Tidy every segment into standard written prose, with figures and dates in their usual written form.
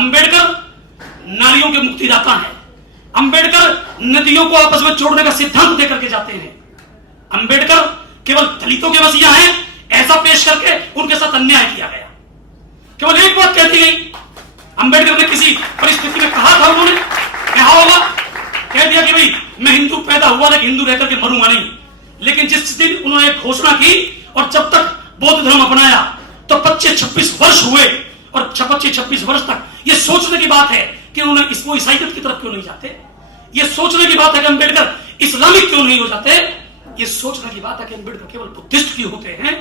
अंबेडकर नारियों के मुक्तिदाता है। अंबेडकर नदियों को आपस में जोड़ने का सिद्धांत देकर के जाते हैं। अंबेडकर केवल दलितों के मसीहा हैं ऐसा पेश करके उनके साथ अन्याय किया गया। केवल एक बात कह दी गई, अंबेडकर ने किसी परिस्थिति में कहा था, उन्होंने कहा होगा, कह दिया कि भाई मैं हिंदू पैदा हुआ लेकिन हिंदू रहकर के मरूंगा नहीं। लेकिन जिस दिन उन्होंने घोषणा की और जब तक बौद्ध धर्म अपनाया तो 25-26 वर्ष हुए और 25-26 वर्ष तक ये सोचने की बात है कि उन्होंने वो ईसाईयत की तरफ क्यों नहीं जाते। ये सोचने की बात है कि अंबेडकर इस्लामिक क्यों नहीं हो जाते। ये सोचने की बात है कि अंबेडकर केवल बुद्धिस्ट क्यों होते हैं।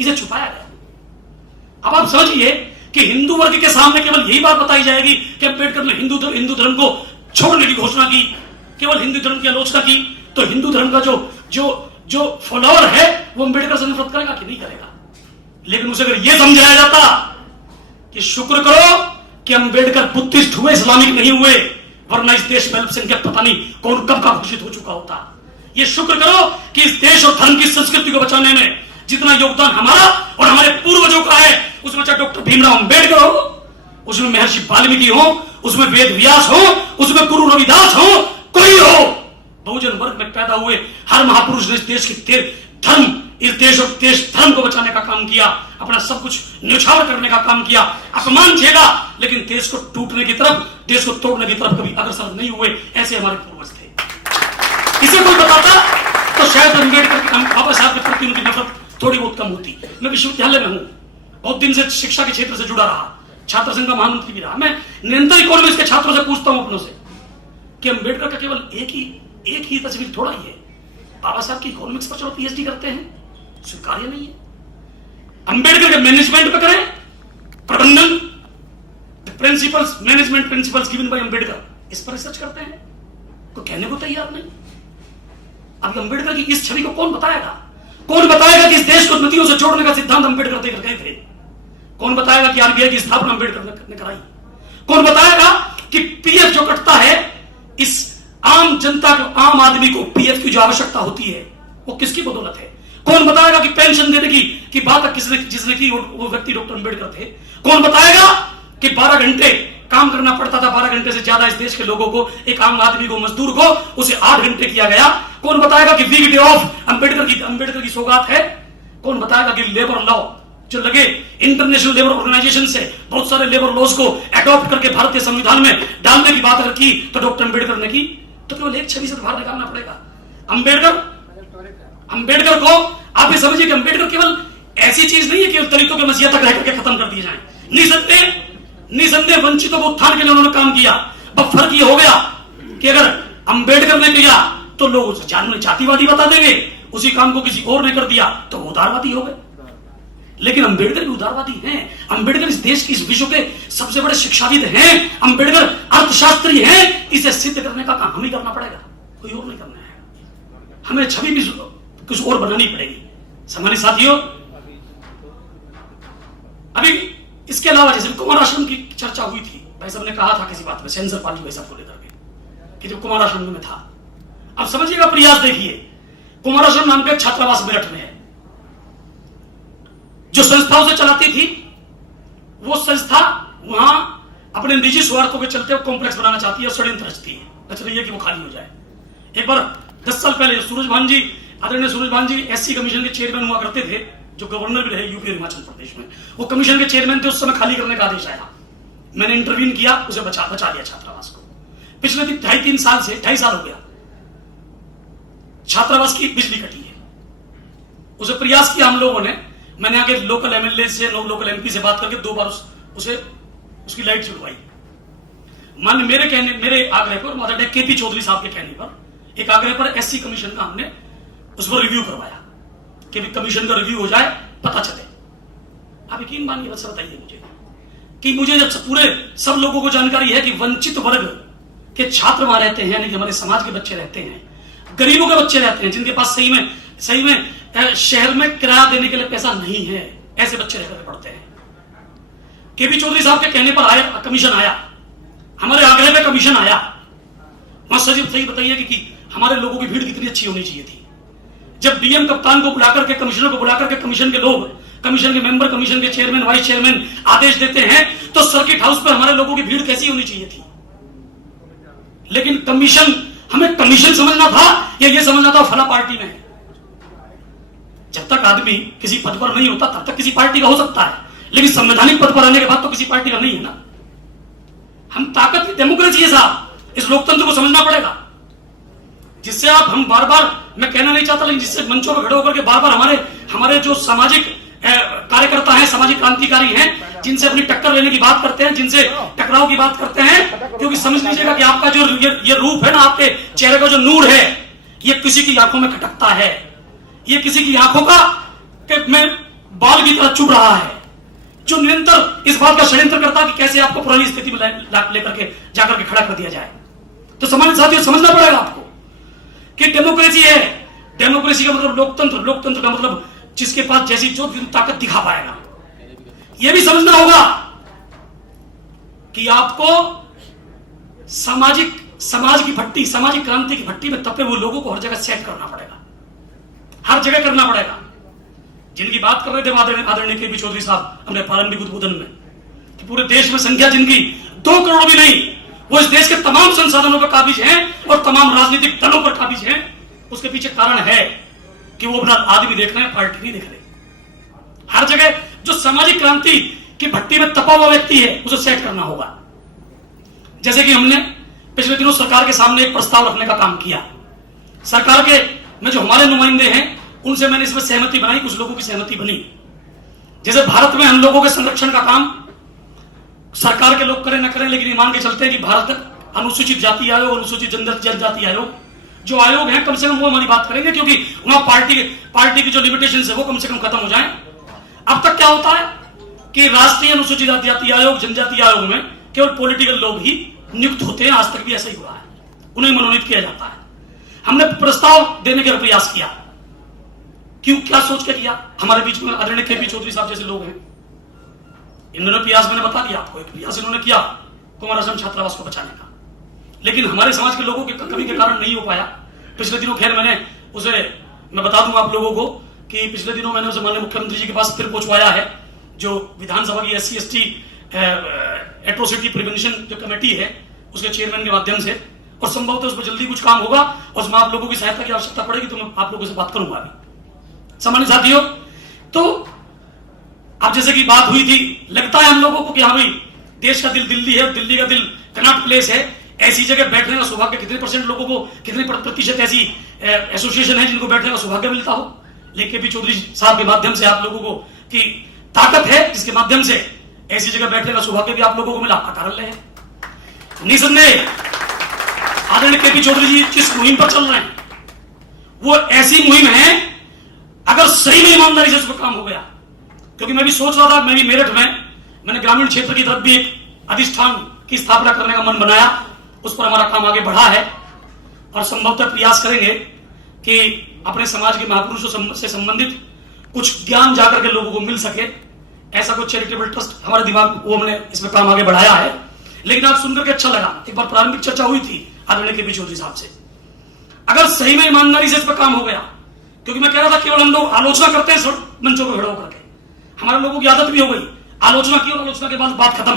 इसे छुपाया गया। अब आप समझिए कि हिंदू वर्ग के सामने केवल यही बात बताई जाएगी कि अंबेडकर ने हिंदू धर्म को छोड़ने की घोषणा की, केवल हिंदू धर्म की आलोचना की, तो हिंदू धर्म का जो फॉलोअर है वो अंबेडकर से नफरत करेगा कि नहीं करेगा। लेकिन उसे अगर यह समझाया जाता कि शुक्र करो कि अंबेडकर बुद्धिस्ट हुए, इस्लामिक नहीं हुए, वरना इस देश में अल्पसंख्यक पता नहीं कौन कब का घोषित हो चुका होता। ये शुक्र करो कि इस देश और धर्म की संस्कृति को बचाने में जितना योगदान हमारा और हमारे पूर्वजों का है, उसमें चाहे डॉक्टर भीमराव अंबेडकर हो, उसमें महर्षि वाल्मीकि हो, उसमें वेद व्यास हो, उसमें गुरु रविदास हो, कोई हो, बहुजन वर्ग में पैदा हुए हर महापुरुष ने इस देश के धर्म, इस देश और देश धर्म को बचाने का काम किया, अपना सब कुछ न्यौछावर करने का काम किया, अपमान झेला, लेकिन देश को टूटने की तरफ, देश को तोड़ने की तरफ कभी अग्रसर नहीं हुए। ऐसे हमारे पूर्वज थे। इसे कोई बताता तो शायद अंबेडकर बाबा साहब के प्रति उनकी नफरत थोड़ी बहुत कम होती। मैं विश्वविद्यालय में हूं, बहुत दिन से शिक्षा के क्षेत्र से जुड़ा रहा, छात्र संघ का महामंत्री भी रहा। मैं निरंतर इकोनॉमिक्स के छात्रों से पूछता हूं अपनों से कि अंबेडकर का केवल एक ही तस्वीर थोड़ा ही है। बाबा साहब की इकोनॉमिक्स पर चलो पीएचडी करते हैं, स्वीकार्य नहीं है। अंबेडकर के मैनेजमेंट पे करें, प्रबंधन, principles, management principles given by Ambedkar, इस पर रिसर्च करते हैं, तो कहने को तैयार नहीं। अब अंबेडकर की इस छवि को कौन बताएगा? कौन बताएगा कि इस देश को नदियों से जोड़ने का सिद्धांत अंबेडकर देकर गए थे? कौन बताएगा कि आरबीआई की स्थापना अंबेडकर ने कराई? कौन बताएगा कि पीएफ जो कटता है, इस आम जनता को, आम आदमी को पीएफ की जो आवश्यकता होती है वो किसकी बदौलत है? कौन बताएगा कि पेंशन देने की बात जिसने की वो व्यक्ति डॉक्टर अंबेडकर थे? कौन बताएगा कि 12 घंटे काम करना पड़ता था, 12 घंटे से ज्यादा इस देश के लोगों को, एक आम आदमी को, मजदूर को, उसे 8 घंटे किया गया? कौन बताएगा कि वीक डे ऑफ अंबेडकर की सौगात है? कौन बताएगा कि लेबर लॉ जो लगे इंटरनेशनल लेबर ऑर्गेनाइजेशन से बहुत सारे लेबर लॉज को एडॉप्ट करके भारतीय संविधान में डालने की बात अगर की तो डॉक्टर अंबेडकर ने की, तो केवल एक छवि से बाहर निकालना पड़ेगा। अंबेडकर को आप ये समझिए कि अंबेडकर केवल ऐसी चीज नहीं है कि दलितों के मसीहा तक रह करके खत्म कर दिए जाए। निसंदेह वंचितों को उत्थान के लिए उन्होंने काम किया। अब फर्क ये हो गया कि अगर अंबेडकर ने किया तो लोग उसे जातिवादी बता देंगे, उसी काम को किसी और ने कर दिया तो वो उदारवादी हो गए। लेकिन अंबेडकर भी उदारवादी हैं। अंबेडकर इस देश की, इस विश्व के सबसे बड़े शिक्षाविद हैं। अंबेडकर अर्थशास्त्री हैं। इसे सिद्ध करने का काम हमें करना पड़ेगा, कोई और नहीं करना है। हमें छवि भी कुछ और बनानी पड़ेगी। सम्मानित साथियों, अभी इसके अलावा जैसे कुमार आश्रम की चर्चा हुई थी, भाई साहब ने कहा था किसी बात में, सेंसर पार्टी भाई साहब को लेकर के कि जब कुमार आश्रम में था, अब समझिएगा प्रयास देखिए, कुमार आश्रम नाम का एक छात्रावास मेरठ में है, जो संस्था उसे चलाती थी, वो संस्था वहां अपने निजी स्वार्थों के चलते कॉम्प्लेक्स बनाना चाहती है और षड्यंत्र रचती है, रच रही है कि वो खाली हो जाए। एक बार 10 साल पहले सूरजभान जी, आदरणीय सूरजभान जी एससी कमीशन के चेयरमैन हुआ करते थे, जो गवर्नर भी रहे यूपी और हिमाचल प्रदेश में, वो कमीशन के चेयरमैन थे। उस समय खाली करने का आदेश आया, मैंने इंटरवीन किया, उसे बचा लिया छात्रावास को। पिछले 2.5-3 साल से 2.5 साल हो गया छात्रावास की बिजली कटी है। उसे प्रयास किया हम लोगों ने, मैंने आगे लोकल एमएलए से, लोकल एमपी से बात करके 2 बार उसकी लाइट जुड़वाई। मेरे आग्रह पर, माननीय केपी चौधरी साहब के कहने पर, एक आग्रह पर एससी कमीशन का हमने उस पर रिव्यू करवाया कि कमीशन का रिव्यू हो जाए, पता चले। आप यकीन मानिए, बस बताइए मुझे जब पूरे सब लोगों को जानकारी है कि वंचित वर्ग के छात्र वहां रहते हैं, यानी कि हमारे समाज के बच्चे रहते हैं, गरीबों के बच्चे रहते हैं, जिनके पास सही में शहर में किराया देने के लिए पैसा नहीं है, ऐसे बच्चे रहकर पढ़ते हैं। केपी चौधरी साहब के कहने पर कमीशन आया, हमारे आग्रह पे कमीशन आया। मास्टर जी सही बताइए कि हमारे लोगों की भीड़ कितनी अच्छी होनी चाहिए थी। जब डीएम कप्तान को बुलाकर के, कमिश्नर को बुलाकर के कमीशन के लोग कमीशन के मेंबर, कमीशन के चेयरमैन, वाइस चेयरमैन आदेश देते हैं तो सर्किट हाउस पर हमारे लोगों की भीड़ कैसी होनी चाहिए थी। लेकिन कमीशन, हमें कमीशन समझना था या ये समझना था फला पार्टी में है। जब तक आदमी किसी पद पर नहीं होता तब तक किसी पार्टी का हो सकता है, लेकिन संवैधानिक पद पर आने के बाद तो किसी पार्टी का नहीं है ना। हम ताकत की डेमोक्रेसी है साहब, इस लोकतंत्र को समझना पड़ेगा। जिससे आप, हम बार बार, मैं कहना नहीं चाहता, लेकिन जिससे मंचों पर खड़े होकर के बार बार हमारे जो सामाजिक कार्यकर्ता हैं, सामाजिक क्रांतिकारी हैं, जिनसे अपनी टक्कर लेने की बात करते हैं, जिनसे टकराव की बात करते हैं, क्योंकि समझ लीजिएगा कि आपका जो ये रूप है ना, आपके चेहरे का जो नूर है, ये किसी की आंखों में खटकता है, ये किसी की आंखों का में बाल की तरह चुभ रहा है, जो निरंतर इस बात का षड्यंत्र करता है कि कैसे आपको पुरानी स्थिति में लेकर के जाकर के खड़ा कर दिया जाए। तो समाज साथियों, समझना पड़ेगा आपको कि डेमोक्रेसी है। डेमोक्रेसी का मतलब लोकतंत्र, लोकतंत्र का मतलब जिसके पास जैसी जो ताकत दिखा पाएगा। यह भी समझना होगा कि आपको समाज की भट्टी, सामाजिक क्रांति की भट्टी में तपे हुए लोगों को हर जगह सेट करना पड़ेगा, हर जगह करना पड़ेगा। जिनकी बात कर रहे थे आदरणीय के पी चौधरी साहब अपने प्रारंभिक उद्बोधन में, कि पूरे देश में संख्या जिनकी 2 करोड़ भी नहीं, वो इस देश के तमाम संसाधनों पर काबिज हैं और तमाम राजनीतिक दलों पर काबिज हैं। उसके पीछे कारण है कि वो अपना आदमी देख रहे हैं, पार्टी नहीं देख रहे। हर जगह जो सामाजिक क्रांति की भट्टी में तपा हुआ व्यक्ति है, उसे सेट करना होगा। जैसे कि हमने पिछले दिनों सरकार के सामने एक प्रस्ताव रखने का काम किया। सरकार के में जो हमारे नुमाइंदे हैं, उनसे मैंने इसमें सहमति बनाई, कुछ लोगों की सहमति बनी। जैसे भारत में हम लोगों के संरक्षण का काम सरकार के लोग करें न करें, लेकिन ये मान के चलते हैं कि भारत अनुसूचित जाति आयोग, अनुसूचित जनजाति आयोग, जो आयोग है, कम से कम वो हमारी बात करेंगे, क्योंकि वहां पार्टी की जो लिमिटेशंस है वो कम से कम खत्म हो जाए। अब तक क्या होता है कि राष्ट्रीय अनुसूचित जाति आयोग, जनजाति आयोग में केवल पॉलिटिकल लोग ही नियुक्त होते हैं। आज तक भी ऐसा ही हुआ है, उन्हें मनोनीत किया जाता है। हमने प्रस्ताव देने का प्रयास किया। क्यों, क्या सोच के किया? हमारे बीच में आदरणीय के पी चौधरी साहब जैसे लोग हैं, इन्होंने प्रयास, मैंने बता दिया आपको, एक प्रयास इन्होंने किया कुमार आश्रम छात्रावास को बचाने का, लेकिन हमारे समाज के लोगों की कमी के कारण नहीं हो पाया। पिछले दिनों खैर मैं बता दूंगा आप लोगों को कि पिछले दिनों मैंने उसे माननीय मुख्यमंत्री जी के पास फिर पहुंचवाया है, जो विधानसभा की SC/ST एट्रोसिटी प्रिवेंशन जो कमेटी है, उसके चेयरमैन के माध्यम से, और संभवतः उस पर जल्दी कुछ काम होगा और उसमें आप लोगों की सहायता की आवश्यकता पड़ेगी तो मैं आप लोगों से बात करूंगा अभी। सामान्य साथियों, तो अब जैसे कि बात हुई थी, लगता है हम लोगों को कि हाँ भाई, देश का दिल दिल्ली है, दिल्ली का दिल कनॉट प्लेस है, ऐसी जगह बैठने का सौभाग्य कितने % लोगों को, कितने प्रतिशत ऐसी एसोसिएशन है जिनको बैठने का सौभाग्य मिलता हो। लेकिन के पी चौधरी साहब के माध्यम से आप लोगों को की ताकत है, जिसके माध्यम से ऐसी जगह बैठने का सौभाग्य भी आप लोगों को मिला, आपका कार्यालय है। निसंदेह आदरणीय के पी चौधरी जी जिस मुहिम पर चल रहे हैं, वो ऐसी मुहिम है, अगर सही में ईमानदारी से उस पर काम हो गया, क्योंकि मैं भी सोच रहा था, मैं भी मेरठ में मैंने ग्रामीण क्षेत्र की तरफ भी एक अधिष्ठान की स्थापना करने का मन बनाया, उस पर हमारा काम आगे बढ़ा है और संभवतः प्रयास करेंगे कि अपने समाज के महापुरुषों से संबंधित कुछ ज्ञान जाकर के लोगों को मिल सके। ऐसा कोई चैरिटेबल ट्रस्ट हमारे दिमाग, वो हमने इसमें काम आगे बढ़ाया है। लेकिन आप सुनकर के अच्छा लगा, एक बार प्रारंभिक चर्चा हुई थी आदरणीय के पी चौधरी साहब से, अगर सही में ईमानदारी से इस पर काम हो गया, क्योंकि मैं कह रहा था केवल हम लोग आलोचना करते हैं मंचों पर खड़े होकर के, हमारे लोगों की आदत भी हो गई, आलोचना की और आलोचना के बाद बात खत्म।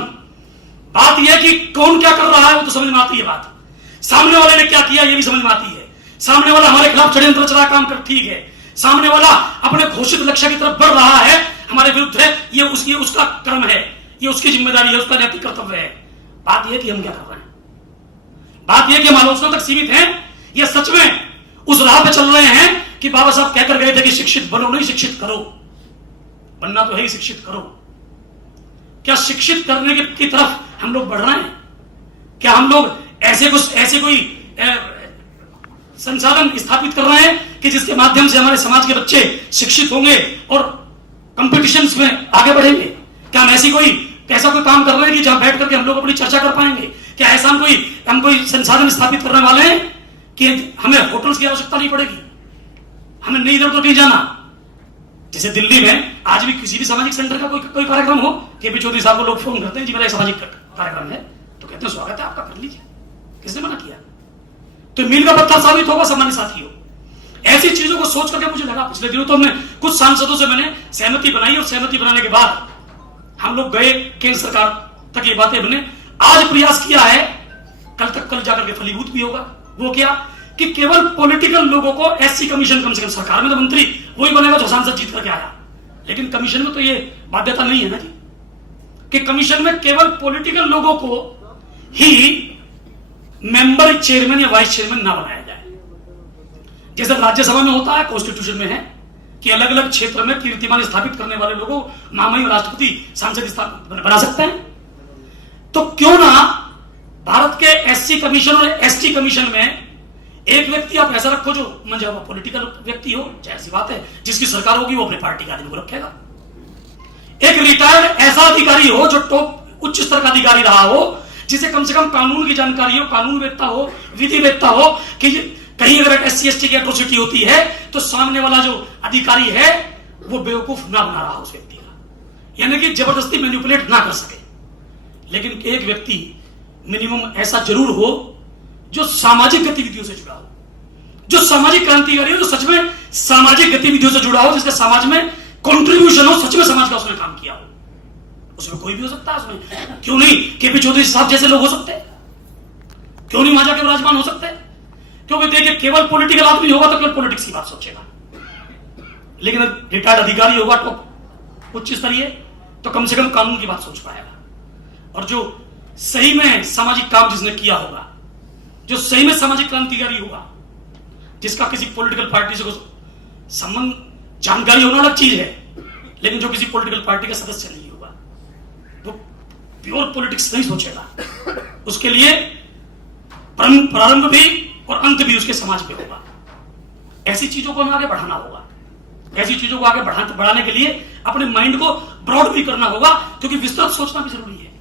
बात यह कि कौन क्या कर रहा है वो तो समझ में आती है, बात सामने वाले ने क्या किया ये भी समझ में आती है। सामने वाला हमारे खिलाफ षड्यंत्र रच रहा काम कर, ठीक है, सामने वाला अपने घोषित लक्ष्य की तरफ बढ़ रहा है, हमारे विरुद्ध है, ये उसका कर्म है, ये उसकी जिम्मेदारी है, उसका नैतिक कर्तव्य है। बात यह कि हम क्या कर रहे हैं, बात यह कि हम आलोचना तक सीमित हैं या सच में उस राह पे चल रहे हैं कि बाबा साहब कहकर गए थे कि शिक्षित बनो, नहीं शिक्षित करो। बनना तो है ही, शिक्षित करो। क्या शिक्षित करने की तरफ हम लोग बढ़ रहे हैं? क्या हम लोग ऐसे कोई संसाधन स्थापित कर रहे हैं कि जिसके माध्यम से हमारे समाज के बच्चे शिक्षित होंगे और कंपटीशंस में आगे बढ़ेंगे? क्या हम ऐसा कोई काम कर रहे हैं कि जहां बैठ करके हम लोग अपनी चर्चा कर पाएंगे? क्या ऐसा हम कोई संसाधन स्थापित करने वाले हैं कि हमें होटल्स की आवश्यकता नहीं पड़ेगी, हमें नहीं इधर उधर कहीं जाना? जैसे दिल्ली में आज भी किसी भी सामाजिक सेंटर का कोई कार्यक्रम हो, के पी चौधरी साहब को लोग फोन करते हैं, जी मेरा सामाजिक कार्यक्रम है, तो कहते हैं स्वागत है आपका, कर लीजिए, किसने मना किया? तो मील का पत्थर साबित होगा सामान्य साथियों। ऐसी चीजों को सोच करके मुझे लगा, पिछले दिनों तो हमने कुछ सांसदों से मैंने सहमति बनाई और सहमति बनाने के बाद हम लोग गए केंद्र सरकार तक, ये बातें हमने आज प्रयास किया है, कल जाकर के फलीभूत भी होगा। वो क्या कि केवल पॉलिटिकल लोगों को एससी कमीशन, कम से कम सरकार में तो मंत्री वही बनेगा जो सांसद जीत करके आया, लेकिन कमीशन में तो ये बाध्यता नहीं है ना जी कि कमीशन में केवल पॉलिटिकल लोगों को ही मेंबर, चेयरमैन या वाइस चेयरमैन ना बनाया जाए। जैसे राज्यसभा में होता है, कॉन्स्टिट्यूशन में है कि अलग अलग क्षेत्र में कीर्तिमान स्थापित करने वाले लोगों महामहिम राष्ट्रपति सांसद बना सकते हैं। तो क्यों ना भारत के एससी कमीशन और एसटी कमीशन में एक व्यक्ति आप ऐसा रखो जो मंजा हुआ पॉलिटिकल व्यक्ति हो, चाहे ऐसी बात है जिसकी सरकार होगी वो अपनी पार्टी का आदमी को रखेगा। एक रिटायर्ड ऐसा अधिकारी हो जो टॉप उच्च स्तर का अधिकारी रहा हो, जिसे कम से कम कानून की जानकारी हो, कानून वेत्ता हो, विधि वेत्ता हो, कि कहीं अगर एससी एसटी की एट्रोसिटी होती है तो सामने वाला जो अधिकारी है वो बेवकूफ ना बना रहा उस व्यक्ति का, यानी कि जबरदस्ती मैनिपुलेट ना कर सके। लेकिन एक व्यक्ति मिनिमम ऐसा जरूर हो जो सामाजिक गतिविधियों से जुड़ा हो, जो सामाजिक क्रांतिकारी हो, जो सच में सामाजिक गतिविधियों से जुड़ा हो, जिसका समाज में कंट्रीब्यूशन हो, सच में समाज का उसने काम किया हो। उसमें कोई भी हो सकता है, उसमें क्यों नहीं केपी चौधरी साहब जैसे लोग हो सकते हैं, क्यों नहीं वहां जाके विराजमान हो सकते हैं? क्योंकि देखिए केवल पॉलिटिकल आदमी होगा तो केवल पॉलिटिक्स की बात सोचेगा, लेकिन रिटायर्ड अधिकारी होगा तो उच्च स्तरीय, तो कम से कम कानून की बात सोच पाएगा। और जो सही में सामाजिक काम जिसने किया होगा, जो सही में सामाजिक क्रांतिकारी होगा, जिसका किसी पॉलिटिकल पार्टी से संबंध, जानकारी होना अलग चीज है, लेकिन जो किसी पॉलिटिकल पार्टी का सदस्य नहीं होगा, वो प्योर पॉलिटिक्स नहीं सोचेगा। उसके लिए प्रारंभ भी और अंत भी उसके समाज पे होगा। ऐसी चीजों को हमें आगे बढ़ाना होगा। ऐसी चीजों को आगे बढ़ाने के लिए अपने माइंड को ब्रॉड भी करना होगा, क्योंकि विस्तृत सोचना भी जरूरी है।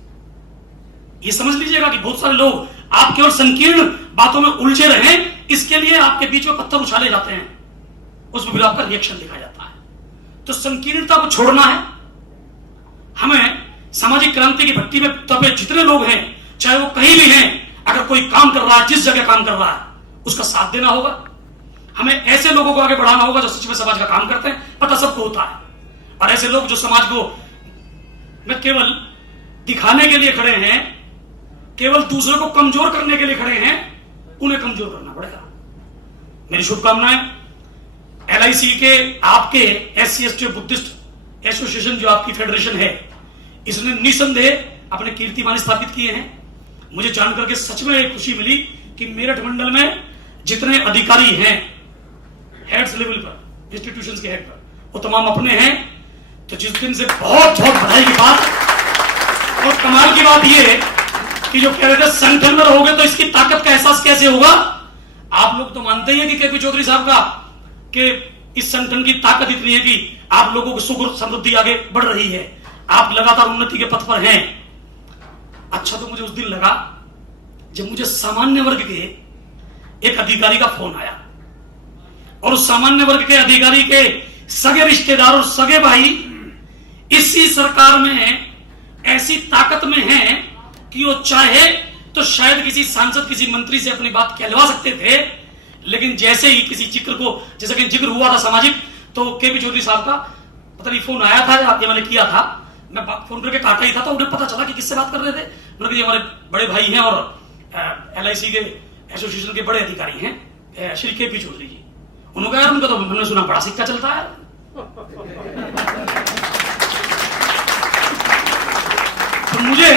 ये समझ लीजिएगा कि बहुत सारे लोग आप केवल संकीर्ण बातों में उलझे रहें, इसके लिए आपके बीच में पत्थर उछाले जाते हैं, उसमें फिर आपका रिएक्शन दिखाया जाता है। तो संकीर्णता को छोड़ना है हमें। सामाजिक क्रांति की भट्टी में तपे जितने लोग हैं, चाहे वो कहीं भी हैं, अगर कोई काम कर रहा है, जिस जगह काम कर रहा है, उसका साथ देना होगा। हमें ऐसे लोगों को आगे बढ़ाना होगा जो सच में समाज का काम करते हैं, पता सबको होता है। और ऐसे लोग जो समाज को में केवल दिखाने के लिए खड़े हैं, केवल दूसरे को कमजोर करने के लिए खड़े हैं, उन्हें कमजोर करना पड़ेगा। मेरी शुभकामनाएं एलआईसी के, आपके एससी एसटी बुद्धिस्ट एसोसिएशन जो आपकी फेडरेशन है, इसने निसंदेह अपने कीर्तिमान स्थापित किए हैं। मुझे जानकर के सच में खुशी मिली कि मेरठ मंडल में जितने अधिकारी हैं हेड्स लेवल पर, इंस्टीट्यूशंस के हेड पर, वो तमाम अपने हैं। तो जिस दिन से बहुत बहुत बधाई की बात, और कमाल की बात यह है कि जो कह रहे थे संगठन में रहोगे तो इसकी ताकत का एहसास कैसे होगा। आप लोग तो मानते ही हैं कि केपी चौधरी साहब का कि इस संगठन की ताकत इतनी है कि आप लोगों को सुख और समृद्धि आगे बढ़ रही है, आप लगातार उन्नति के पथ पर हैं। अच्छा, तो मुझे उस दिन लगा जब मुझे सामान्य वर्ग के एक अधिकारी का फोन आया, और उस सामान्य वर्ग के अधिकारी के सगे रिश्तेदार और सगे भाई इसी सरकार में ऐसी ताकत में हैं कि वो चाहे तो शायद किसी सांसद, किसी मंत्री से अपनी बात कहलवा सकते थे, लेकिन जैसे ही किसी जिक्र को, जैसे कि जिक्र हुआ था सामाजिक, तो केपी चौधरी साहब का पता नहीं फोन आया था या मैंने किया था, मैं फोन करके काटा ही था, तो उन्हें पता चला कि किससे बात कर रहे थे। मतलब ये हमारे बड़े भाई हैं और एलआईसी के एसोसिएशन के बड़े अधिकारी हैं, श्री केपी चौधरी जी। उन्होंने कहा यार उनका तो हमने सुना बड़ा सिक्का चलता है। तो मुझे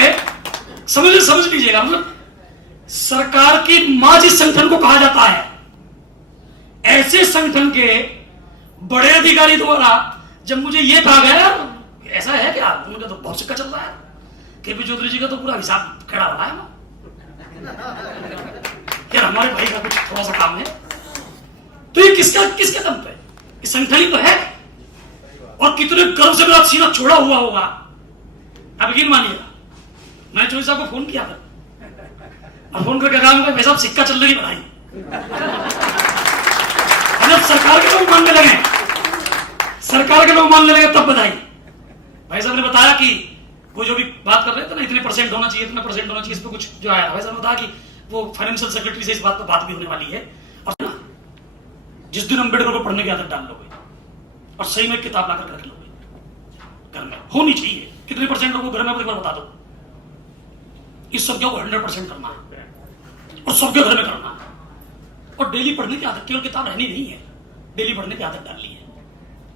समझ लीजिएगा, मतलब सरकार की मां जिस संगठन को कहा जाता है, ऐसे संगठन के बड़े अधिकारी द्वारा जब मुझे यह कहा गया ऐसा है क्या, उनका तो बहुत सिक्का चल रहा है, केपी चौधरी जी का तो पूरा हिसाब खड़ा रहा है यार, हमारे भाई का कुछ थोड़ा सा काम है। तो ये किसके दम पे, इस संगठन ही तो है। और कितने गर्व से मेरा सीना छोड़ा हुआ होगा, आप यकीन मानिएगा। मैंने चौधरी साहब को फोन किया था, और फोन करके कहा भाई साहब सिक्का चल रही बधाई। जब सरकार के लोग मानने लगे, सरकार के लोग मानने लगे तब बधाई। भाई साहब ने बताया कि वो जो भी बात कर रहे थे ना, इतने परसेंट होना चाहिए, इतना परसेंट होना चाहिए, इस पर कुछ जो आया, भाई साहब ने बताया कि वो फाइनेंशियल सेक्रेटरी से इस बात पर बात भी होने वाली है। और ना जिस दिन अम्बेडकर को पढ़ने की आदत डाल लोगे और सही में किताब लाकर रख लोगे घर में, होनी चाहिए। कितने परसेंट लोगों को घर में एक बार बता दो। इस सब को 100% करना है और सबके घर में करना है। और डेली पढ़ने की आदत, केवल किताब रहनी नहीं है, डेली पढ़ने की आदत डालनी है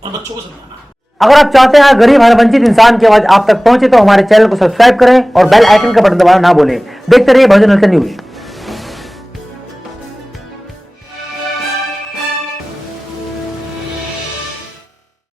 और बच्चों को समझाना है। अगर आप चाहते हैं गरीब और वंचित इंसान की आवाज आप तक पहुंचे तो हमारे चैनल को सब्सक्राइब करें और बेल आइकन का बटन दबाना ना भूलें। देखते रहिए बहुजन हलचल न्यूज।